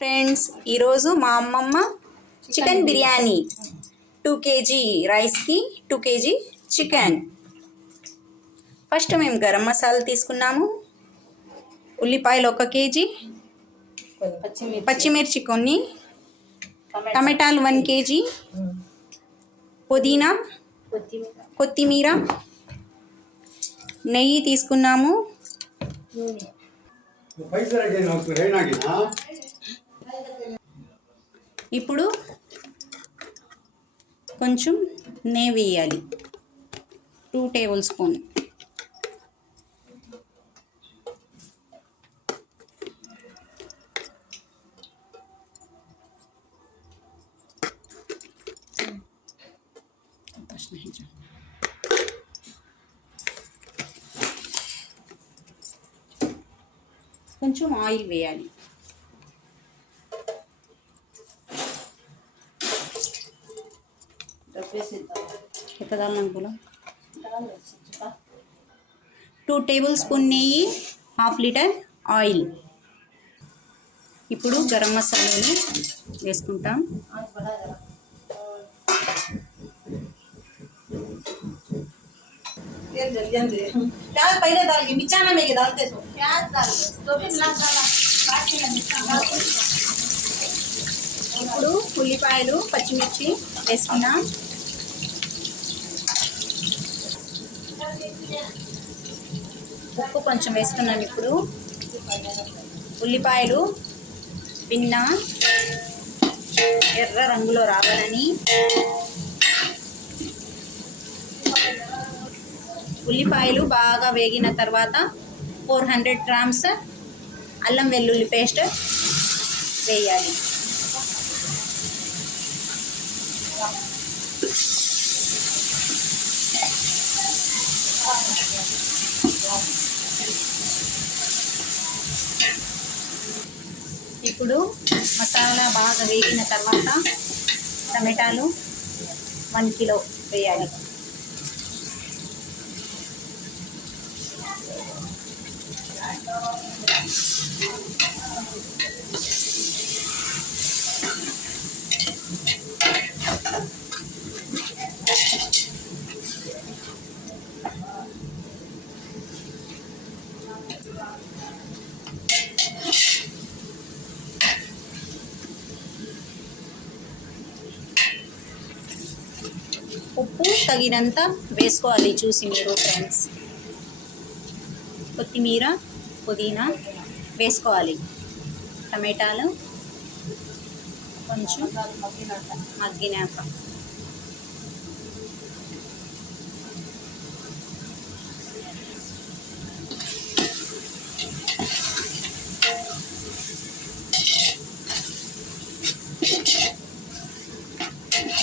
Friends, ఈరోజు మా అమ్మమ్మ చికెన్ బిర్యానీ 2 kg రైస్కి 2 kg చికెన్. ఫస్ట్ మేము గరం మసాలా తీసుకున్నాము, ఉల్లిపాయలు 1 kg, పచ్చిమిర్చి కొన్ని, టమాటాలు 1 kg, పుదీనా, కొత్తిమీర, నెయ్యి తీసుకున్నాము. ఇప్పుడు కొంచెం నెయ్యి వేయాలి, 2 టేబుల్ స్పూన్. కొంచెం ఆయిల్ వేయాలి. ఎక్కదాలనుకున్నా 2 టేబుల్ స్పూన్ నెయ్యి, 1/2 లీటర్ ఆయిల్. ఇప్పుడు గరం మసాలాని వేసుకుంటాం. ఇప్పుడు ఉల్లిపాయలు, పచ్చిమిర్చి వేసుకున్నాం. ఉప్పు కొంచెం వేసుకున్నాం. ఇప్పుడు ఉల్లిపాయలు భిన్న ఎర్ర రంగులో రావాలని ఉల్లిపాయలు బాగా వేగిన తర్వాత 400 గ్రామ్స్ అల్లం వెల్లుల్లి పేస్ట్ వేయాలి. ఇప్పుడు మసాలా బాగా వేగిన తర్వాత టమాటాలు 1 కిలో వేయాలి. ఉప్పు తగినంత వేసుకోవాలి చూసి మీరు ఫ్రెండ్స్. కొత్తిమీర, పుదీనా వేసుకోవాలి. టమాటాలు కొంచెం మగ్గినాక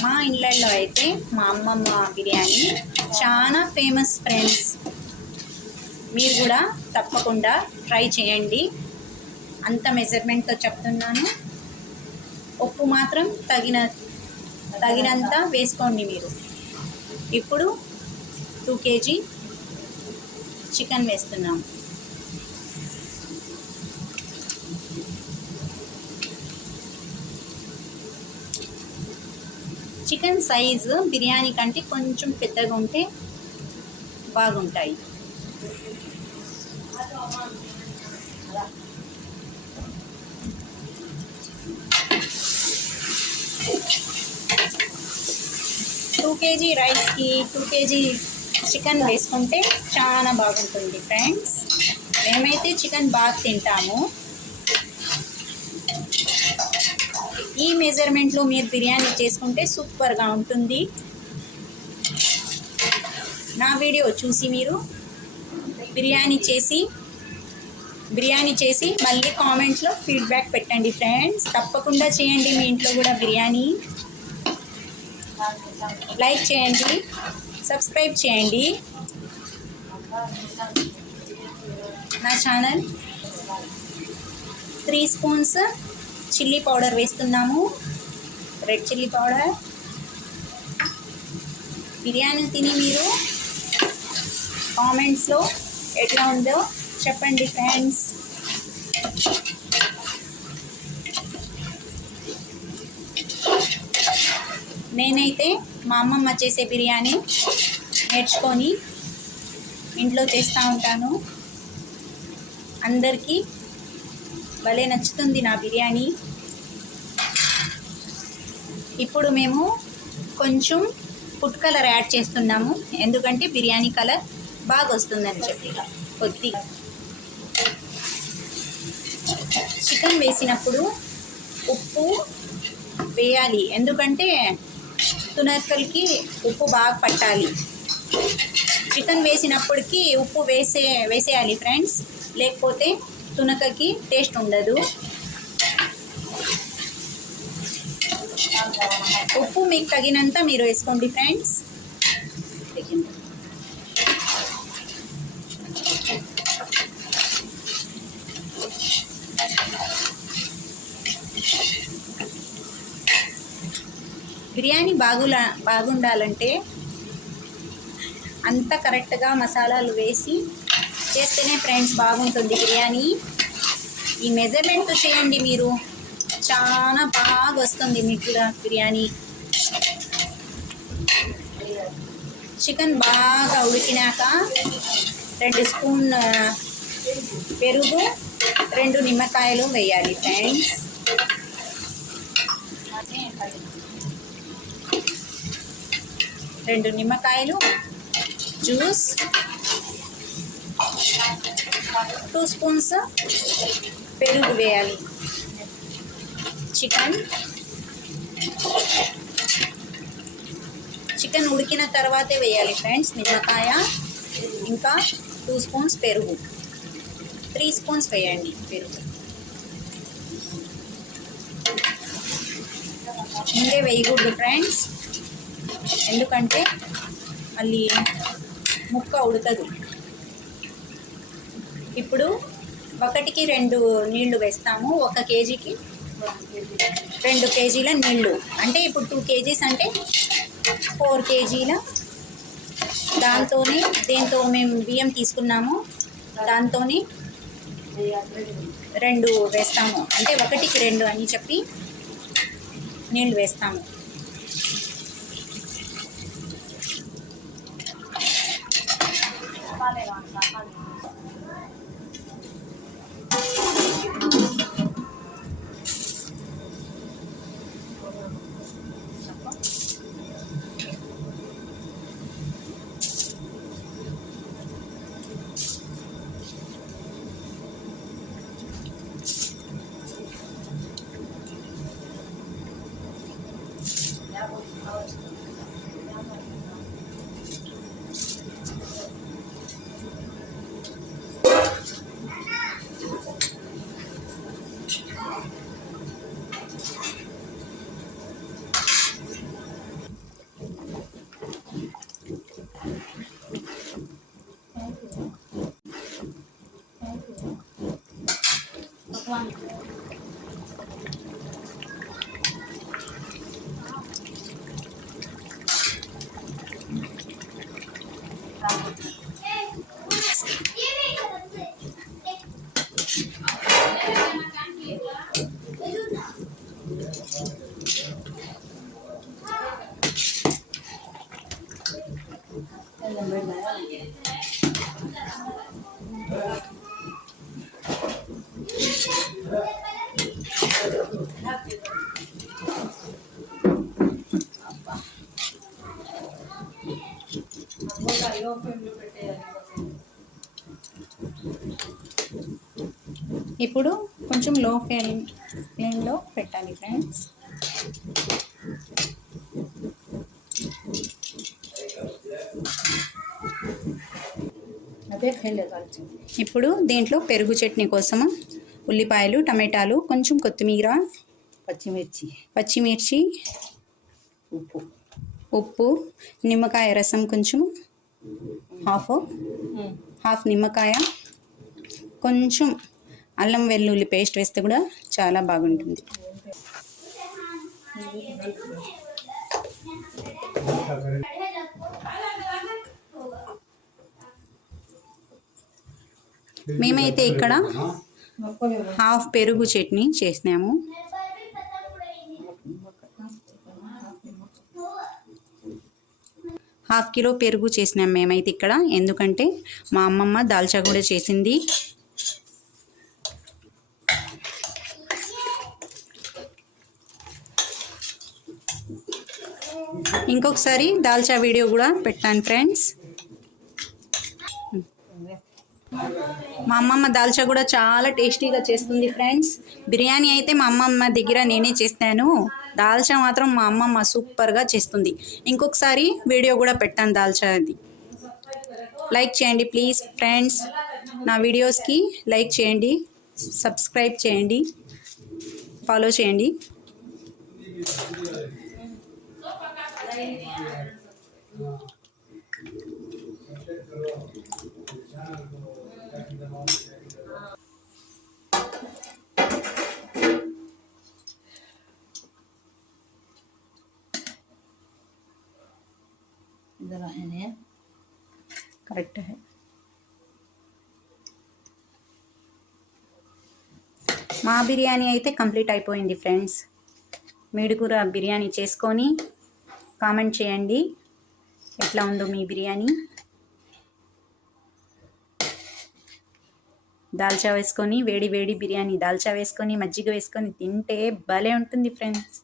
మా ఇళ్ళల్లో అయితే మా అమ్మమ్మ బిర్యానీ చాలా ఫేమస్ ఫ్రెండ్స్. మీరు కూడా తప్పకుండా ట్రై చేయండి. అంత మెజర్మెంట్తో చెప్తున్నాను. ఉప్పు మాత్రం తగినంత వేసుకోండి మీరు. ఇప్పుడు 2 kg చికెన్ వేస్తున్నాము. చికెన్ సైజు బిర్యానీ కంటే కొంచెం పెద్దగా ఉంటే బాగుంటాయి. టూ కేజీ రైస్కి 2 kg చికెన్ వేసుకుంటే చాలా బాగుంటుంది ఫ్రెండ్స్. మేమైతే చికెన్ బాగా తింటాము. ఈ మెజర్మెంట్లో మీరు బిర్యానీ చేసుకుంటే సూపర్గా ఉంటుంది. నా వీడియో చూసి మీరు బిర్యానీ చేసి మళ్ళీ కామెంట్స్లో ఫీడ్బ్యాక్ పెట్టండి ఫ్రెండ్స్. తప్పకుండా చేయండి మీ ఇంట్లో కూడా బిర్యానీ. లైక్ చేయండి, సబ్స్క్రైబ్ చేయండి నా ఛానల్. 3 స్పూన్స్ చిల్లీ పౌడర్ వేస్తున్నాము, రెడ్ చిల్లీ పౌడర్. బిర్యానీ తిని మీరు కామెంట్స్లో ఎట్లా ఉందో చెప్పండి ఫ్రెండ్స్. నేనైతే మా అమ్మమ్మ చేసే బిర్యానీ నేర్చుకొని ఇంట్లో చేస్తూ ఉంటాను. అందరికీ భలే నచ్చుతుంది నా బిర్యానీ. ఇప్పుడు మేము కొంచెం ఫుడ్ కలర్ యాడ్ చేస్తున్నాము, ఎందుకంటే బిర్యానీ కలర్ బాగా వస్తుందని చెప్పి. కొద్దిగా చికెన్ వేసినప్పుడు ఉప్పు వేయాలి, ఎందుకంటే తునకలకి ఉప్పు బాగా పట్టాలి. చికెన్ వేసినప్పటికీ ఉప్పు వేసేయాలి ఫ్రెండ్స్, లేకపోతే తునకకి టేస్ట్ ఉండదు. ఉప్పు మీకు తగినంత మీరు వేసుకోండి ఫ్రెండ్స్. బిర్యానీ బాగుండాలంటే అంత కరెక్ట్గా మసాలాలు వేసి చేస్తేనే ఫ్రెండ్స్ బాగుంటుంది బిర్యానీ. ఈ మెజర్మెంట్ చేయండి మీరు, చాలా బాగా వస్తుంది మీకు కూడా బిర్యానీ. చికెన్ బాగా ఉడికినాక 2 స్పూన్ పెరుగు, 2 నిమ్మకాయలు వేయాలి ఫ్రెండ్స్. 2 నిమ్మకాయలు జ్యూస్, 2 స్పూన్స్ పెరుగు వేయాలి. చికెన్ ఉడికిన తర్వాతే వేయాలి ఫ్రెండ్స్ నిమ్మకాయ, ఇంకా 2 స్పూన్స్ పెరుగు, 3 స్పూన్స్ వేయండి పెరుగు. ముందే వేయకూడదు ఫ్రెండ్స్, ఎందుకంటే మళ్ళీ ముక్క ఉడకదు. ఇప్పుడు 1కి 2 నీళ్లు వేస్తాము. 1 కేజీకి 2 కేజీల నీళ్ళు, అంటే ఇప్పుడు 2 కేజీస్ అంటే 4 కేజీల. దేంతో మేము బియ్యం తీసుకున్నాము దాంతోనే 2 వేస్తాము, అంటే 1కి 2 అని చెప్పి నీళ్ళు వేస్తాము. ఇప్పుడు కొంచెం లో ఫ్లేమ్లో పెట్టాలి ఫ్రెండ్స్. ఇప్పుడు దీంట్లో పెరుగు చట్నీ కోసము ఉల్లిపాయలు, టమాటాలు, కొంచెం కొత్తిమీర, పచ్చిమిర్చి, ఉప్పు, నిమ్మకాయ రసం కొంచెం, హాఫ్ నిమ్మకాయ, కొంచెం అల్లం వెల్లుల్లి పేస్ట్ వేస్తే కూడా చాలా బాగుంటుంది. మేమైతే ఇక్కడ హాఫ్ పెరుగు చట్నీ చేసినాము. హాఫ్ కిలో పెరుగు చేసినాం మేమైతే ఇక్కడ, ఎందుకంటే మా అమ్మమ్మ దాల్చా కూడా చేసింది. ఇంకొకసారి దాల్చా వీడియో కూడా పెట్టాను ఫ్రెండ్స్. మా అమ్మమ్మ దాల్చా కూడా చాలా టేస్టీగా చేస్తుంది ఫ్రెండ్స్. బిర్యానీ అయితే మా అమ్మమ్మ దగ్గర నేనే చేస్తాను, దాల్చా మాత్రం మా అమ్మమ్మ సూపర్గా చేస్తుంది. ఇంకొకసారి వీడియో కూడా పెట్టాను దాల్చాది. లైక్ చేయండి ప్లీజ్ ఫ్రెండ్స్, నా వీడియోస్కి లైక్ చేయండి, సబ్స్క్రైబ్ చేయండి, ఫాలో చేయండి. కరెక్ట్. మా బిర్యానీ అయితే కంప్లీట్ అయిపోయింది ఫ్రెండ్స్. మీరు కూడా బిర్యానీ చేసుకొని కామెంట్ చేయండి ఎట్లా ఉందో మీ బిర్యానీ. దాల్చా వేసుకొని వేడి వేడి బిర్యానీ దాల్చా వేసుకొని మజ్జిగ వేసుకొని తింటే భలే ఉంటుంది ఫ్రెండ్స్.